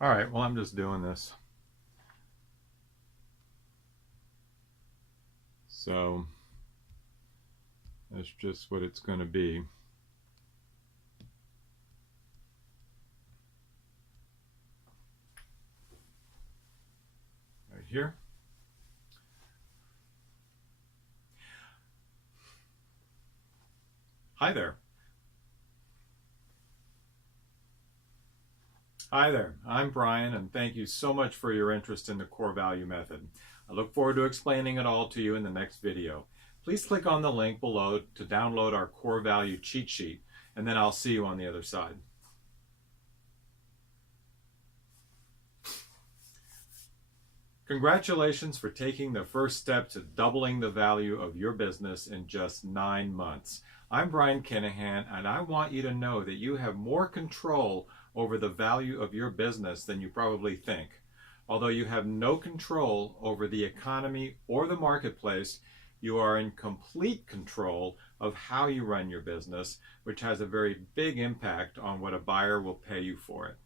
All right, well, I'm just doing this. So that's just what it's going to be. Right here. Hi there. Hi there. I'm Brian, and thank you so much for your interest in the core value method. I look forward to explaining it all to you in the next video. Please click on the link below to download our core value cheat sheet, and then I'll see you on the other side. Congratulations for taking the first step to doubling the value of your business in just 9 months. I'm Brian Kinahan, and I want you to know that you have more control over the value of your business than you probably think. Although you have no control over the economy or the marketplace, you are in complete control of how you run your business, which has a very big impact on what a buyer will pay you for it.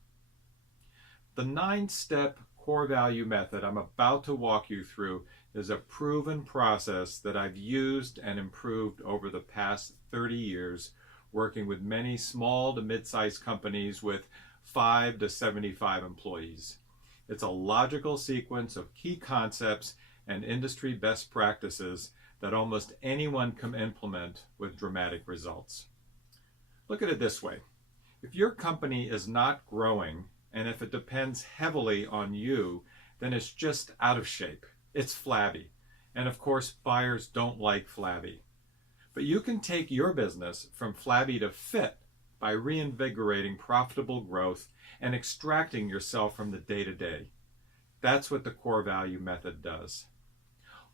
The 9-step core value method I'm about to walk you through is a proven process that I've used and improved over the past 30 years, working with many small to mid-sized companies with 5 to 75 employees. It's a logical sequence of key concepts and industry best practices that almost anyone can implement with dramatic results. Look at it this way. If your company is not growing, and if it depends heavily on you, then it's just out of shape. It's flabby. And of course, buyers don't like flabby. But you can take your business from flabby to fit by reinvigorating profitable growth and extracting yourself from the day-to-day. That's what the core value method does.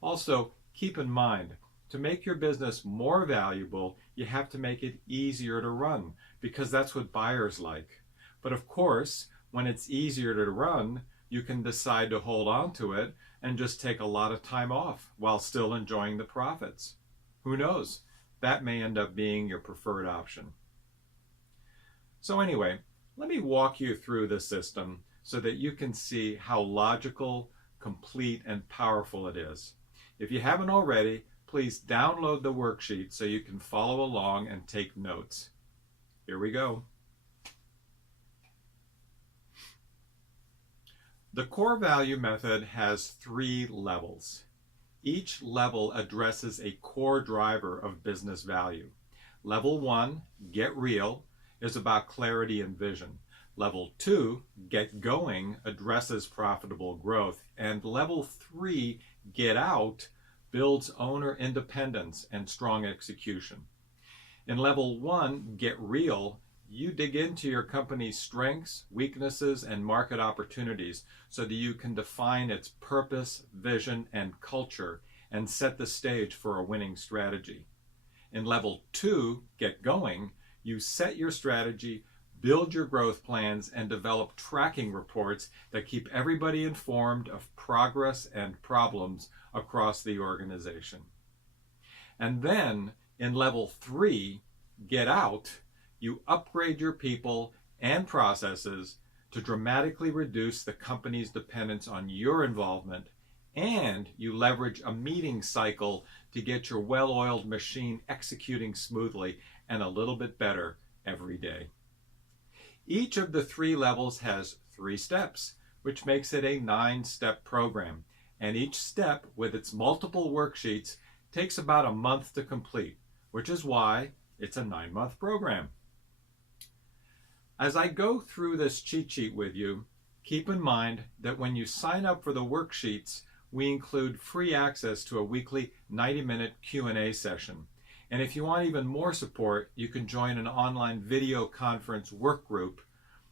Also, keep in mind, to make your business more valuable, you have to make it easier to run, because that's what buyers like. But of course, when it's easier to run, you can decide to hold on to it and just take a lot of time off while still enjoying the profits. Who knows? That may end up being your preferred option. So anyway, let me walk you through the system so that you can see how logical, complete, and powerful it is. If you haven't already, please download the worksheet so you can follow along and take notes. Here we go. The core value method has 3 levels. Each level addresses a core driver of business value. Level 1, Get Real, is about clarity and vision. Level 2, Get Going, addresses profitable growth. And Level 3, Get Out, builds owner independence and strong execution. In Level 1, Get Real, you dig into your company's strengths, weaknesses, and market opportunities so that you can define its purpose, vision, and culture and set the stage for a winning strategy. In Level 2, Get Going, you set your strategy, build your growth plans, and develop tracking reports that keep everybody informed of progress and problems across the organization. And then in Level 3, Get Out, you upgrade your people and processes to dramatically reduce the company's dependence on your involvement, and you leverage a meeting cycle to get your well-oiled machine executing smoothly and a little bit better every day. Each of the 3 levels has 3 steps, which makes it a 9-step program, and each step with its multiple worksheets takes about a month to complete, which is why it's a 9-month program. As I go through this cheat sheet with you, keep in mind that when you sign up for the worksheets, we include free access to a weekly 90-minute Q&A session. And if you want even more support, you can join an online video conference work group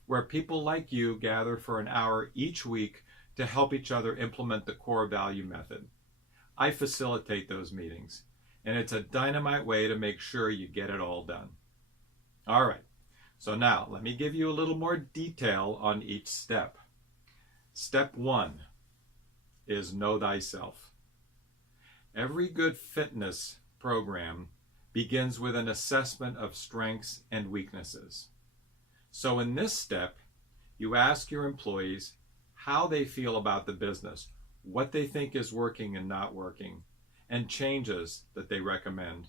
where people like you gather for an hour each week to help each other implement the core value method. I facilitate those meetings, and it's a dynamite way to make sure you get it all done. All right. So now, let me give you a little more detail on each step. Step 1 is Know Thyself. Every good fitness program begins with an assessment of strengths and weaknesses. So in this step, you ask your employees how they feel about the business, what they think is working and not working, and changes that they recommend.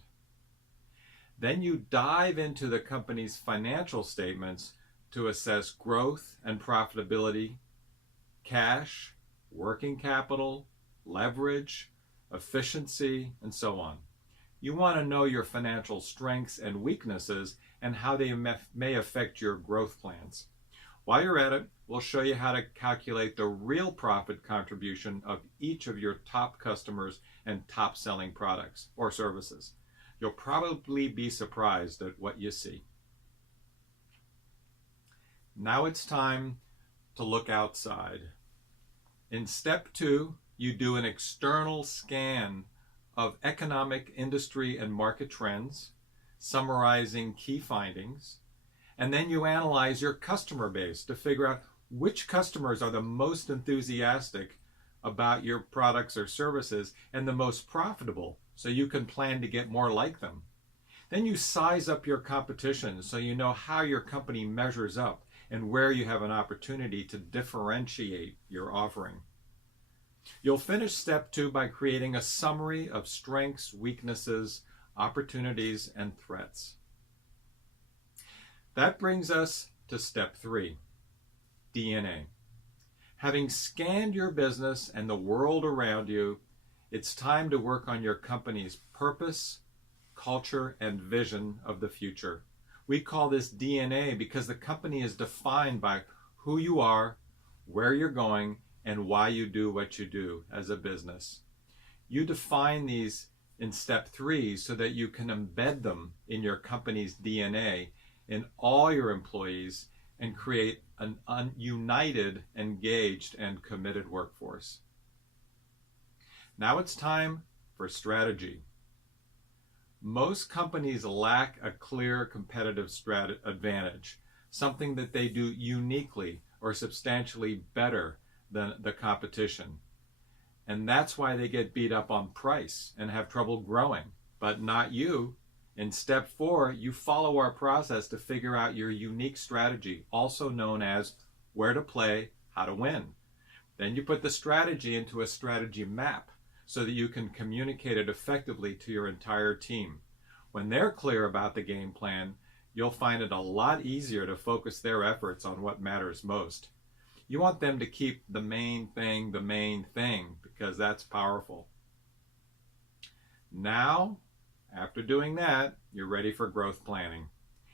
Then you dive into the company's financial statements to assess growth and profitability, cash, working capital, leverage, efficiency, and so on. You want to know your financial strengths and weaknesses and how they may affect your growth plans. While you're at it, we'll show you how to calculate the real profit contribution of each of your top customers and top selling products or services. You'll probably be surprised at what you see. Now it's time to look outside. In step 2, you do an external scan of economic, industry, and market trends, summarizing key findings, and then you analyze your customer base to figure out which customers are the most enthusiastic about your products or services and the most profitable, so you can plan to get more like them. Then you size up your competition so you know how your company measures up and where you have an opportunity to differentiate your offering. You'll finish step 2 by creating a summary of strengths, weaknesses, opportunities, and threats. That brings us to step 3, DNA. Having scanned your business and the world around you, it's time to work on your company's purpose, culture, and vision of the future. We call this DNA because the company is defined by who you are, where you're going, and why you do what you do as a business. You define these in step 3 so that you can embed them in your company's DNA in all your employees and create an united, engaged, and committed workforce. Now it's time for strategy. Most companies lack a clear competitive advantage, something that they do uniquely or substantially better than the competition. And that's why they get beat up on price and have trouble growing, but not you. In step 4, you follow our process to figure out your unique strategy, also known as where to play, how to win. Then you put the strategy into a strategy map so that you can communicate it effectively to your entire team. When they're clear about the game plan, you'll find it a lot easier to focus their efforts on what matters most. You want them to keep the main thing, because that's powerful. Now, after doing that, you're ready for growth planning.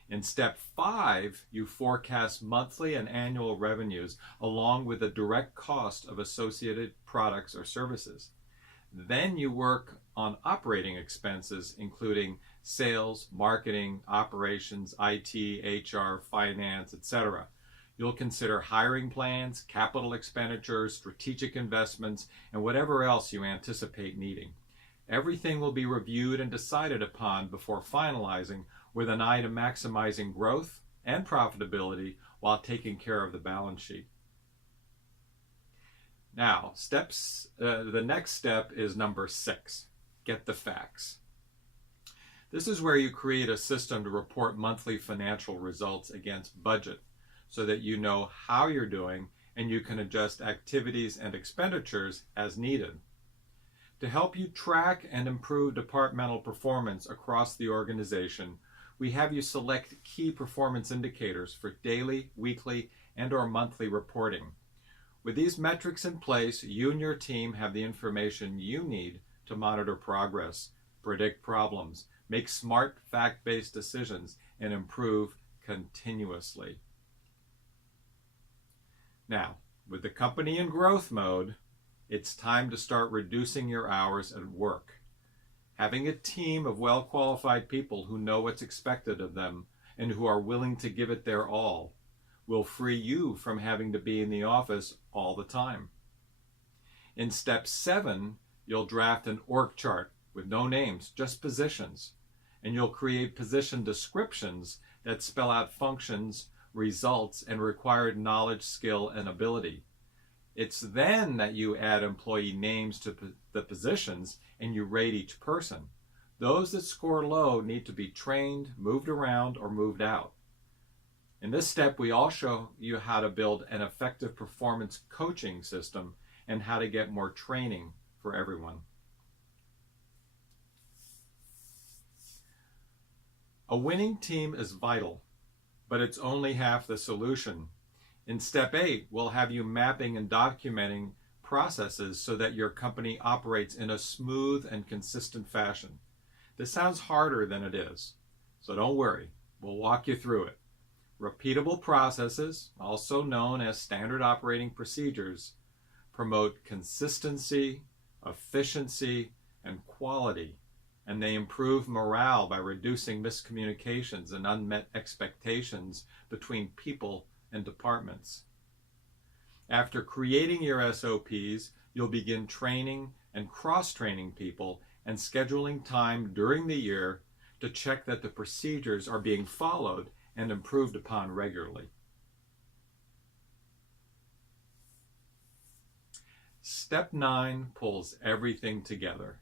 In step 5, you forecast monthly and annual revenues along with the direct cost of associated products or services. Then you work on operating expenses, including sales, marketing, operations, IT, HR, finance, etc. You'll consider hiring plans, capital expenditures, strategic investments, and whatever else you anticipate needing. Everything will be reviewed and decided upon before finalizing, with an eye to maximizing growth and profitability while taking care of the balance sheet. Now, the next step is number 6, get the facts. This is where you create a system to report monthly financial results against budget so that you know how you're doing and you can adjust activities and expenditures as needed. To help you track and improve departmental performance across the organization, we have you select key performance indicators for daily, weekly, and/or monthly reporting. With these metrics in place, you and your team have the information you need to monitor progress, predict problems, make smart, fact-based decisions, and improve continuously. Now, with the company in growth mode, it's time to start reducing your hours at work. Having a team of well-qualified people who know what's expected of them and who are willing to give it their all will free you from having to be in the office all the time. In step 7, you'll draft an org chart with no names, just positions, and you'll create position descriptions that spell out functions, results, and required knowledge, skill, and ability. It's then that you add employee names to the positions and you rate each person. Those that score low need to be trained, moved around, or moved out. In this step, we all show you how to build an effective performance coaching system and how to get more training for everyone. A winning team is vital, but it's only half the solution. In step 8, we'll have you mapping and documenting processes so that your company operates in a smooth and consistent fashion. This sounds harder than it is, so don't worry, we'll walk you through it. Repeatable processes, also known as standard operating procedures, promote consistency, efficiency, and quality, and they improve morale by reducing miscommunications and unmet expectations between people and departments. After creating your SOPs, you'll begin training and cross-training people and scheduling time during the year to check that the procedures are being followed and improved upon regularly. Step 9 pulls everything together.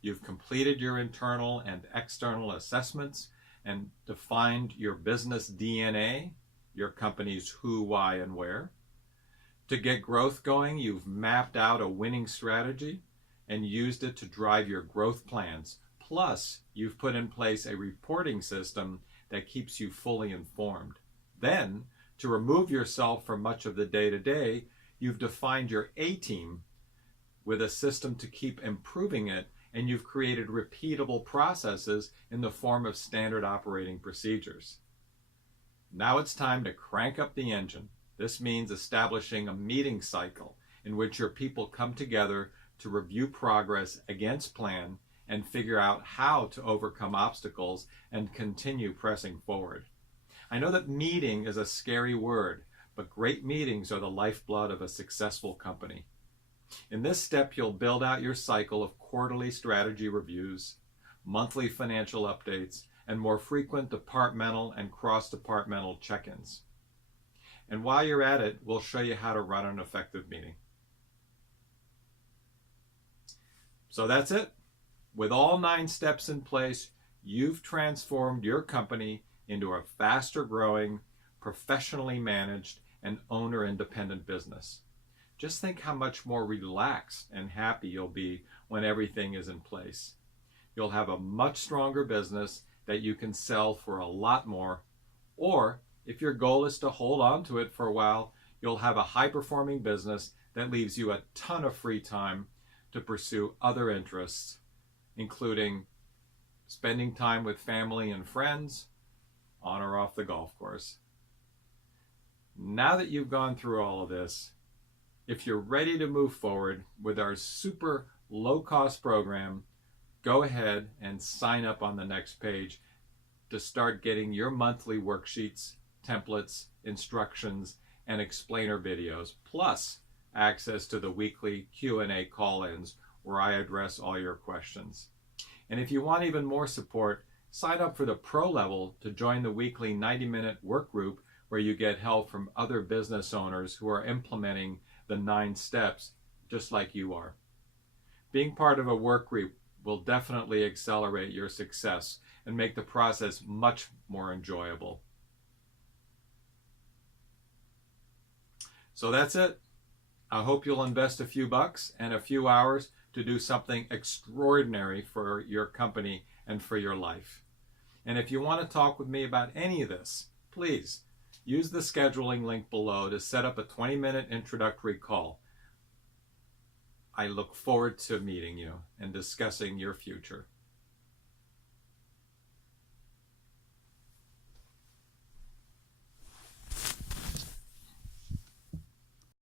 You've completed your internal and external assessments and defined your business DNA, your company's who, why, and where. To get growth going, you've mapped out a winning strategy and used it to drive your growth plans. Plus, you've put in place a reporting system that keeps you fully informed. Then, to remove yourself from much of the day-to-day, you've defined your A-team with a system to keep improving it, and you've created repeatable processes in the form of standard operating procedures. Now it's time to crank up the engine. This means establishing a meeting cycle in which your people come together to review progress against plan and figure out how to overcome obstacles and continue pressing forward. I know that meeting is a scary word, but great meetings are the lifeblood of a successful company. In this step, you'll build out your cycle of quarterly strategy reviews, monthly financial updates, and more frequent departmental and cross-departmental check-ins. And while you're at it, we'll show you how to run an effective meeting. So that's it. With all 9 steps in place, you've transformed your company into a faster growing, professionally managed, and owner-independent business. Just think how much more relaxed and happy you'll be when everything is in place. You'll have a much stronger business that you can sell for a lot more, or if your goal is to hold on to it for a while, you'll have a high-performing business that leaves you a ton of free time to pursue other interests, including spending time with family and friends, on or off the golf course. Now that you've gone through all of this, if you're ready to move forward with our super low-cost program, go ahead and sign up on the next page to start getting your monthly worksheets, templates, instructions, and explainer videos, plus access to the weekly Q&A call-ins where I address all your questions. And if you want even more support, sign up for the pro level to join the weekly 90-minute work group where you get help from other business owners who are implementing the 9 steps just like you are. Being part of a work group will definitely accelerate your success and make the process much more enjoyable. So that's it. I hope you'll invest a few bucks and a few hours to do something extraordinary for your company and for your life. And if you want to talk with me about any of this, please use the scheduling link below to set up a 20-minute introductory call. I look forward to meeting you and discussing your future.